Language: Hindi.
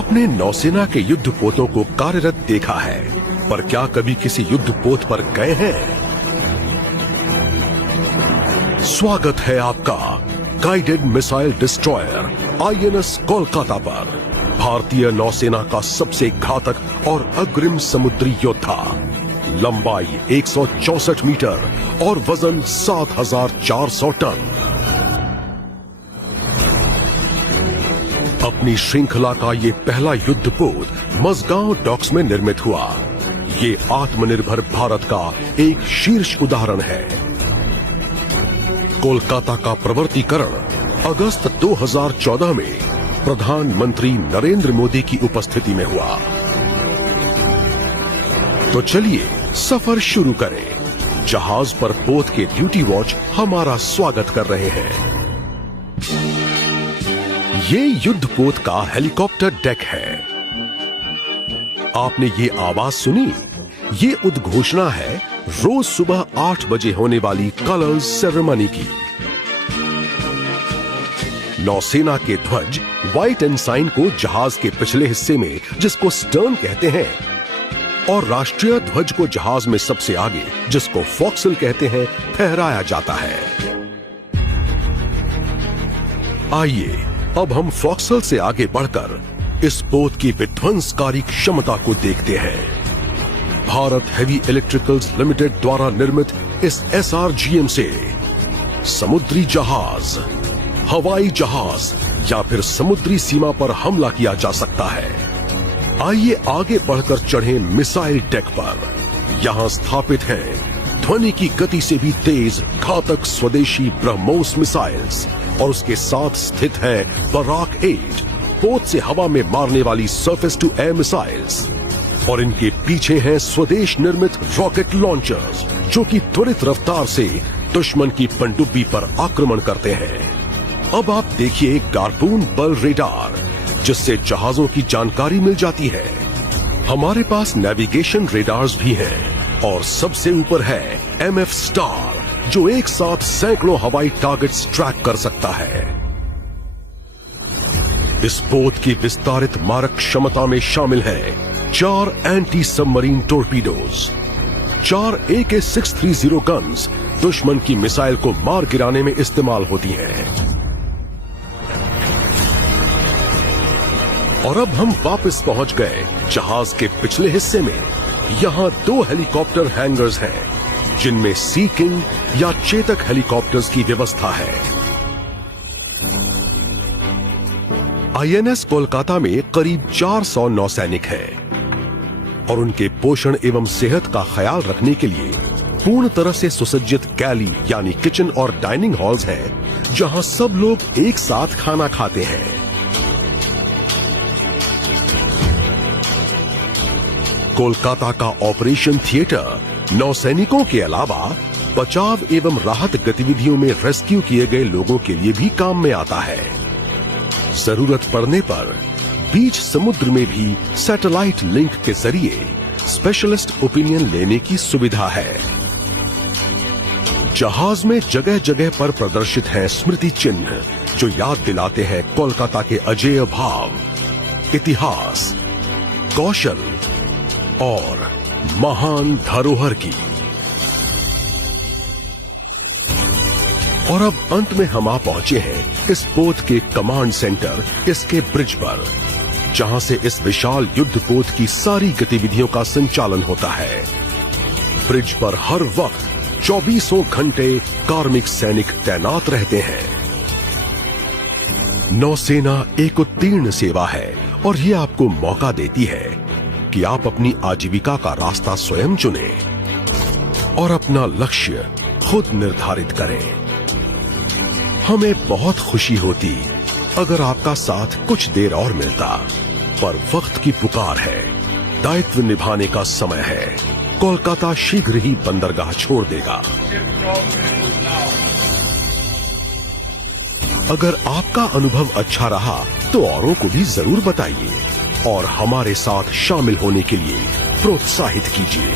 आपने नौसेना के युद्धपोतों को कार्यरत देखा है, पर क्या कभी किसी युद्धपोत पर गए हैं? स्वागत है आपका guided missile destroyer INS Kolkata पर। भारतीय नौसेना का सबसे घातक और अग्रिम समुद्री योद्धा। लंबाई 164 मीटर और वजन 7,400 टन। अपनी श्रृंखला का ये पहला युद्धपोत मझगांव डॉक्स में निर्मित हुआ। ये आत्मनिर्भर भारत का एक शीर्ष उदाहरण है। कोलकाता का प्रवर्तीकरण अगस्त 2014 में प्रधानमंत्री नरेंद्र मोदी की उपस्थिति में हुआ। तो चलिए सफर शुरू करें। जहाज पर पोत के ड्यूटी वॉच हमारा स्वागत कर रहे हैं। ये युद्धपोत का हेलीकॉप्टर डेक है। आपने ये आवाज सुनी? ये उद्घोषणा है रोज सुबह 8 बजे होने वाली कलर्स सेरेमनी की। नौसेना के ध्वज व्हाइट एनसाइन को जहाज के पिछले हिस्से में, जिसको स्टर्न कहते हैं, और राष्ट्रीय ध्वज को जहाज में सबसे आगे, जिसको फोक्सल कहते हैं, फहराया जाता है। आइए अब हम फोक्सल से आगे बढ़कर इस पोत की विध्वंसकारी क्षमता को देखते हैं। भारत हेवी इलेक्ट्रिकल्स लिमिटेड द्वारा निर्मित इस एसआरजीएम से समुद्री जहाज, हवाई जहाज या फिर समुद्री सीमा पर हमला किया जा सकता है। आइए आगे बढ़कर चढ़ें मिसाइल डेक पर। यहां स्थापित हैं ध्वनि की गति से भी तेज घातक स्वदेशी ब्रह्मोस मिसाइल्स, और उसके साथ स्थित है बराक 8 पोत से हवा में मारने वाली सरफेस टू एयर मिसाइल्स, और इनके पीछे हैं स्वदेश निर्मित रॉकेट लॉन्चर्स, जो कि त्वरित रफ्तार से दुश्मन की पनडुब्बी पर आक्रमण करते हैं। अब आप देखिए गार्पून बल रेडार, जिससे जहाजों की जानकारी मिल जाती है। हमारे पास नेविगेशन रेडार्स भी हैं, और सबसे ऊपर है एमएफ स्टार, जो एक साथ सैकड़ों हवाई टारगेट्स ट्रैक कर सकता है। इस पोत की विस्तारित मारक क्षमता में शामिल है 4 एंटी सबमरीन टोरपीडोज, 4 AK-630 गन्स दुश्मन की मिसाइल को मार गिराने में इस्तेमाल होती हैं। और अब हम वापस पहुंच गए जहाज के पिछले हिस्से में। यहां 2 हेलीकॉप्टर हैंगर्स हैं, जिनमें सी किंग या चेतक हेलीकॉप्टर्स की व्यवस्था है। आईएनएस कोलकाता में करीब 400 नौसैनिक हैं, और उनके पोषण एवं सेहत का ख्याल रखने के लिए पूर्ण तरह से सुसज्जित गैली यानी किचन और डाइनिंग हॉल्स हैं, जहां सब लोग एक साथ खाना खाते हैं। कोलकाता का ऑपरेशन थिएटर नौसैनिकों के अलावा बचाव एवं राहत गतिविधियों में रेस्क्यू किए गए लोगों के लिए भी काम में आता है। जरूरत पड़ने पर बीच समुद्र में भी सैटेलाइट लिंक के जरिए स्पेशलिस्ट ओपिनियन लेने की सुविधा है। जहाज में जगह जगह पर प्रदर्शित हैं स्मृति चिन्ह, जो याद दिलाते हैं कोलकाता के अजेय भाव, इतिहास, कौशल और महान धरोहर की। और अब अंत में हम आ पहुंचे हैं इस पोत के कमांड सेंटर, इसके ब्रिज पर, जहां से इस विशाल युद्धपोत की सारी गतिविधियों का संचालन होता है। ब्रिज पर हर वक्त 24 घंटे कार्मिक सैनिक तैनात रहते हैं। नौसेना एक उत्तीर्ण सेवा है, और ये आपको मौका देती है कि आप अपनी आजीविका का रास्ता स्वयं चुनें और अपना लक्ष्य खुद निर्धारित करें। हमें बहुत खुशी होती अगर आपका साथ कुछ देर और मिलता, पर वक्त की पुकार है, दायित्व निभाने का समय है। कोलकाता शीघ्र ही बंदरगाह छोड़ देगा। अगर आपका अनुभव अच्छा रहा तो औरों को भी जरूर बताइए, और हमारे साथ शामिल होने के लिए प्रोत्साहित कीजिए।